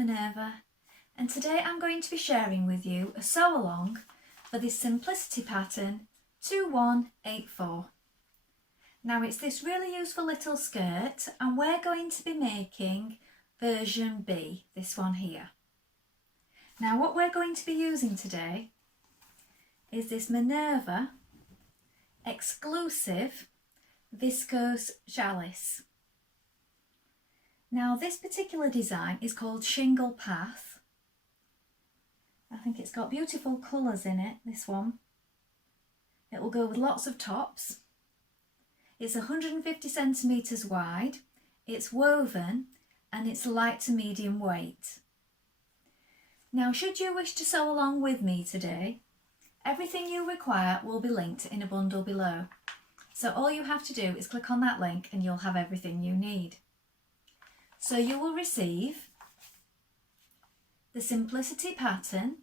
Minerva, and today I'm going to be sharing with you a sew along for this simplicity pattern 2184. Now it's this really useful little skirt and we're going to be making version B, this one here. Now what we're going to be using today is this Minerva Exclusive Viscose Challis. Now this particular design is called Shingle Path. I think it's got beautiful colours in it, this one. It will go with lots of tops. It's 150 centimetres wide, it's woven and it's light to medium weight. Now should you wish to sew along with me today, everything you require will be linked in a bundle below. So all you have to do is click on that link and you'll have everything you need. So you will receive the simplicity pattern,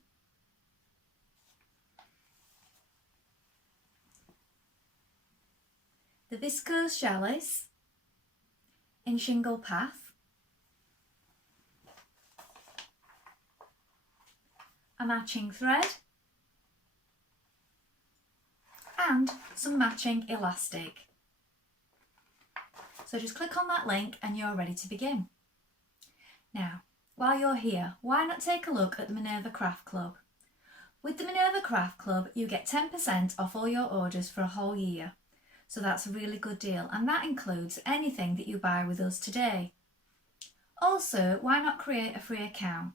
the Viscose Challis in Shingle Path, a matching thread and some matching elastic. So just click on that link and you're ready to begin. Now, while you're here, why not take a look at the Minerva Craft Club? With the Minerva Craft Club, you get 10% off all your orders for a whole year. So that's a really good deal, and that includes anything that you buy with us today. Also, why not create a free account?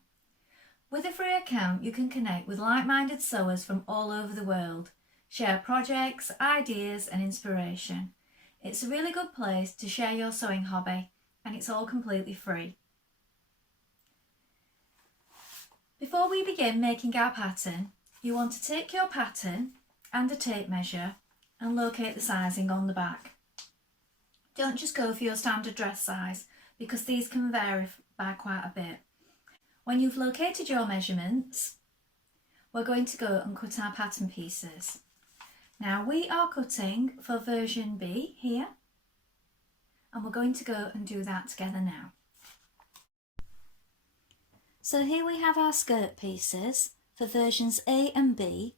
With a free account, you can connect with like-minded sewers from all over the world, share projects, ideas and inspiration. It's a really good place to share your sewing hobby and it's all completely free. Before we begin making our pattern, you want to take your pattern and a tape measure and locate the sizing on the back. Don't just go for your standard dress size because these can vary by quite a bit. When you've located your measurements, we're going to go and cut our pattern pieces. Now we are cutting for version B here, and we're going to go and do that together now. So here we have our skirt pieces for versions A and B.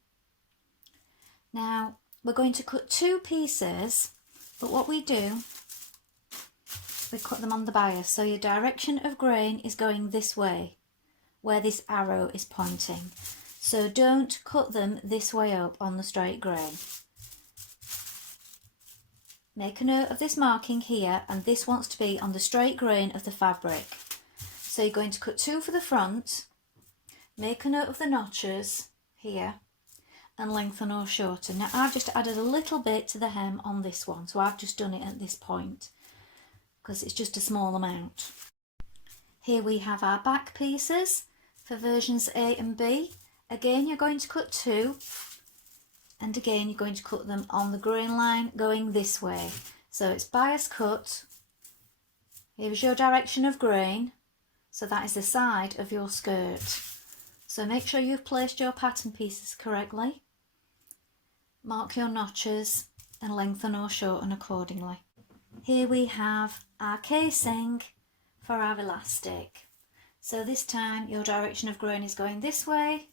Now we're going to cut two pieces, but what we do, we cut them on the bias, so your direction of grain is going this way, where this arrow is pointing. So don't cut them this way up on the straight grain. Make a note of this marking here, and this wants to be on the straight grain of the fabric. So you're going to cut two for the front, make a note of the notches here, and lengthen or shorten. Now I've just added a little bit to the hem on this one, so I've just done it at this point because it's just a small amount. Here we have our back pieces for versions A and B. Again, you're going to cut two, and again you're going to cut them on the grain line going this way. So it's bias cut. Here's your direction of grain, so that is the side of your skirt. So make sure you've placed your pattern pieces correctly. Mark your notches and lengthen or shorten accordingly. Here we have our casing for our elastic. So this time your direction of grain is going this way.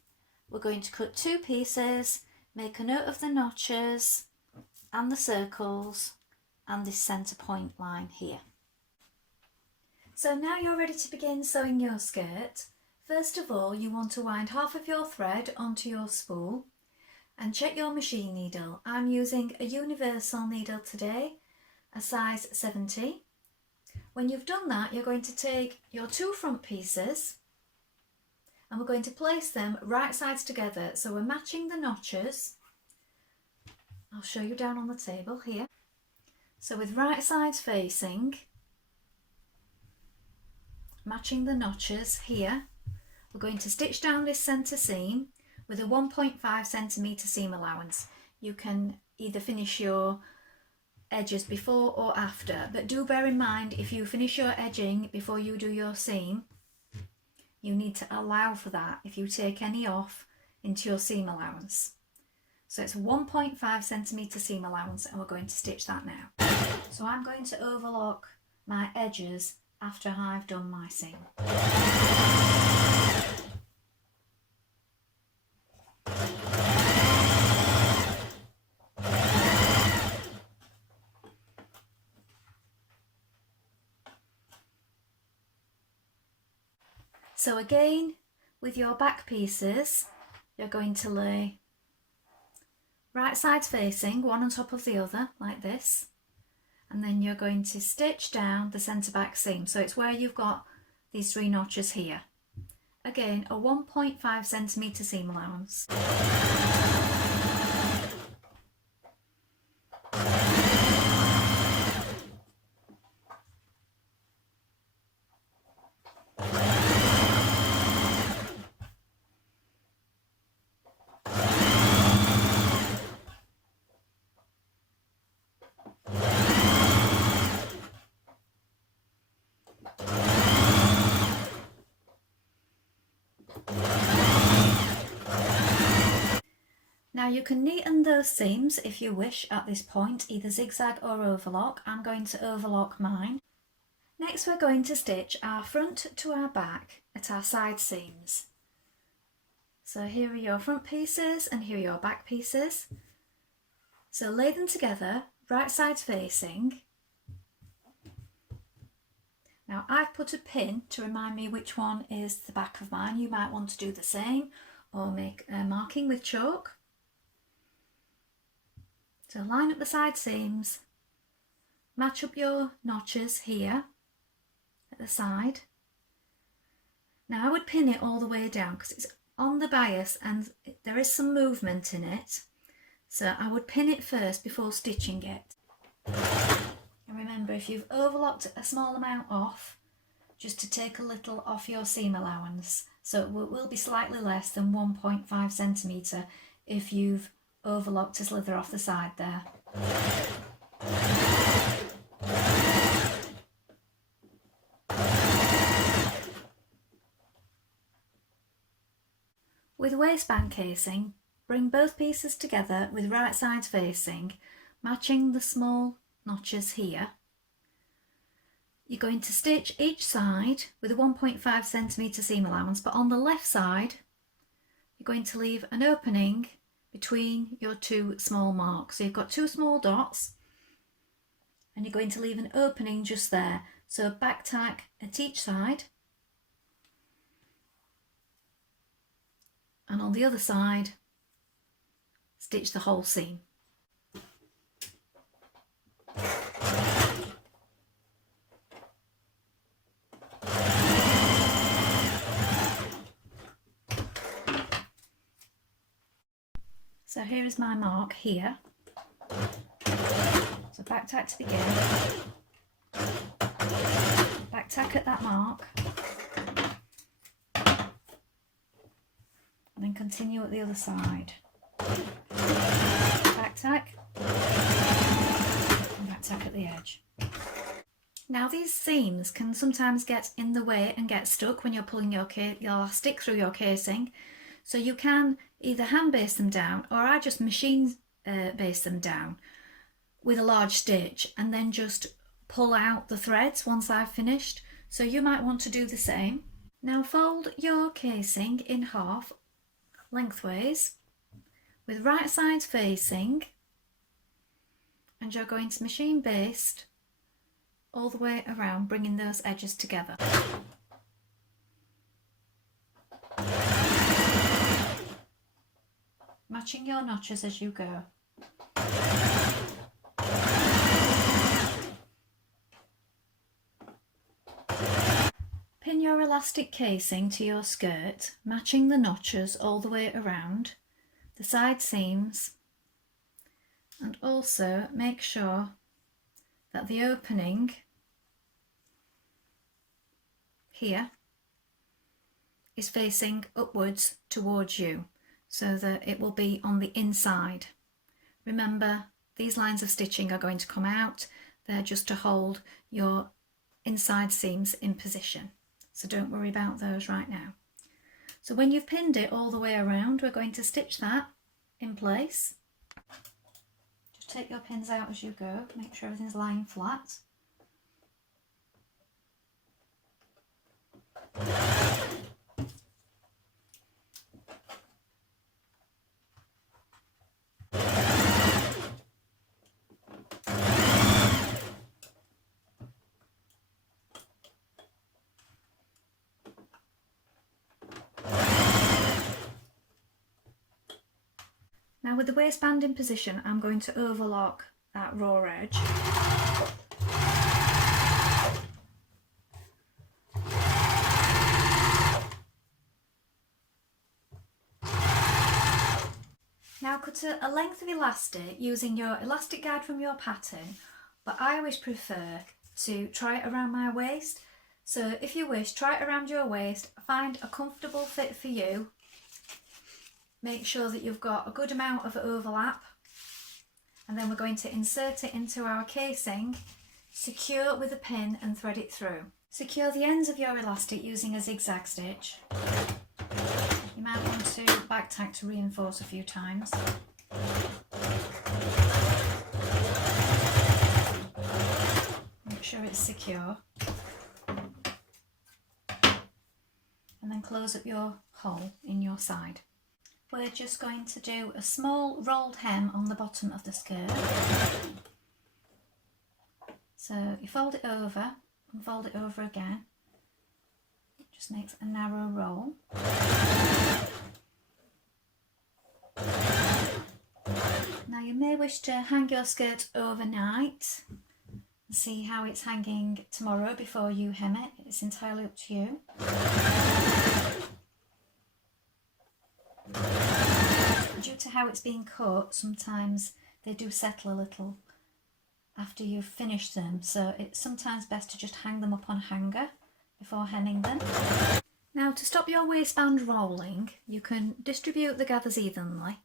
We're going to cut two pieces, make a note of the notches and the circles and this centre point line here. So now you're ready to begin sewing your skirt. First of all, you want to wind half of your thread onto your spool and check your machine needle. I'm using a universal needle today, a size 70. When you've done that, you're going to take your two front pieces and we're going to place them right sides together. So we're matching the notches. I'll show you down on the table here. So with right sides facing, matching the notches here, we're going to stitch down this centre seam with a 1.5 centimetre seam allowance. You can either finish your edges before or after, but do bear in mind if you finish your edging before you do your seam, you need to allow for that if you take any off into your seam allowance. So it's a 1.5 centimetre seam allowance and we're going to stitch that now. So I'm going to overlock my edges after I've done my seam. So again, with your back pieces, you're going to lay right sides facing, one on top of the other, like this. And then you're going to stitch down the centre back seam. So it's where you've got these 3 notches here. Again, a 1.5 centimetre seam allowance. Now you can neaten those seams if you wish at this point, either zigzag or overlock. I'm going to overlock mine. Next we're going to stitch our front to our back at our side seams. So here are your front pieces and here are your back pieces. So lay them together, right sides facing. Now I've put a pin to remind me which one is the back of mine. You might want to do the same or make a marking with chalk. So line up the side seams, match up your notches here at the side. Now I would pin it all the way down because it's on the bias and there is some movement in it. So I would pin it first before stitching it. And remember, if you've overlocked a small amount off, just to take a little off your seam allowance. So it will be slightly less than 1.5 centimetre if you've overlocked a slither off the side there. With waistband casing, bring both pieces together with right sides facing, matching the small notches here. You're going to stitch each side with a 1.5 centimetre seam allowance, but on the left side you're going to leave an opening between your 2 small marks. So you've got 2 small dots and you're going to leave an opening just there. So back tack at each side, and on the other side stitch the whole seam. So here is my mark here. So back tack to begin, back tack at that mark, and then continue at the other side. Back tack, and back tack at the edge. Now these seams can sometimes get in the way and get stuck when you're pulling your elastic through your casing. So you can either hand baste them down, or I just machine baste them down with a large stitch and then just pull out the threads once I've finished. So you might want to do the same. Now fold your casing in half lengthways with right sides facing, and you're going to machine baste all the way around, bringing those edges together. Matching your notches as you go. Pin your elastic casing to your skirt, matching the notches all the way around, the side seams, and also make sure that the opening here is facing upwards towards you, so that it will be on the inside. Remember, these lines of stitching are going to come out. They're just to hold your inside seams in position. So don't worry about those right now. So when you've pinned it all the way around, we're going to stitch that in place. Just take your pins out as you go, make sure everything's lying flat. Now with the waistband in position, I'm going to overlock that raw edge. Now cut a length of elastic using your elastic guide from your pattern, but I always prefer to try it around my waist. So if you wish, try it around your waist, find a comfortable fit for you. Make sure that you've got a good amount of overlap, and then we're going to insert it into our casing, secure with a pin and thread it through. Secure the ends of your elastic using a zigzag stitch. You might want to back tack to reinforce a few times. Make sure it's secure. And then close up your hole in your side. We're just going to do a small rolled hem on the bottom of the skirt. So you fold it over and fold it over again. It just makes a narrow roll. Now you may wish to hang your skirt overnight and see how it's hanging tomorrow before you hem it. It's entirely up to you. Due to how it's being cut, sometimes they do settle a little after you've finished them, so it's sometimes best to just hang them up on a hanger before hemming them. Now to stop your waistband rolling, you can distribute the gathers evenly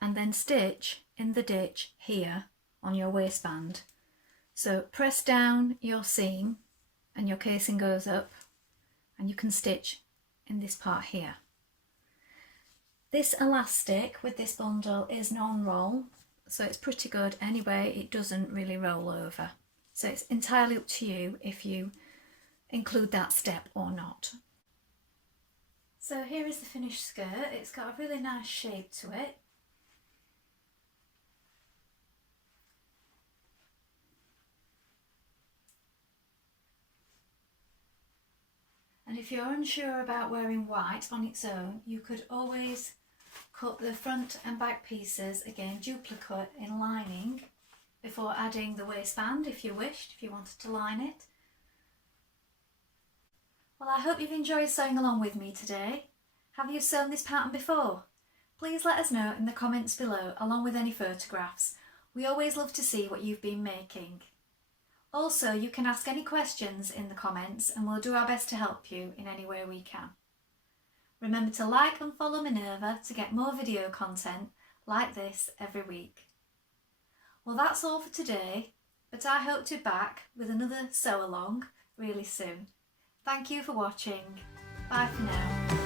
and then stitch in the ditch here on your waistband. So press down your seam and your casing goes up, and you can stitch in this part here. This elastic with this bundle is non-roll, so it's pretty good anyway. It doesn't really roll over, so it's entirely up to you if you include that step or not. So here is the finished skirt. It's got a really nice shape to it. And if you're unsure about wearing white on its own, you could always cut the front and back pieces, again duplicate in lining, before adding the waistband if you wished, if you wanted to line it. Well, I hope you've enjoyed sewing along with me today. Have you sewn this pattern before? Please let us know in the comments below, along with any photographs. We always love to see what you've been making. Also, you can ask any questions in the comments and we'll do our best to help you in any way we can. Remember to like and follow Minerva to get more video content like this every week. Well, that's all for today, but I hope to be back with another sew along really soon. Thank you for watching. Bye for now.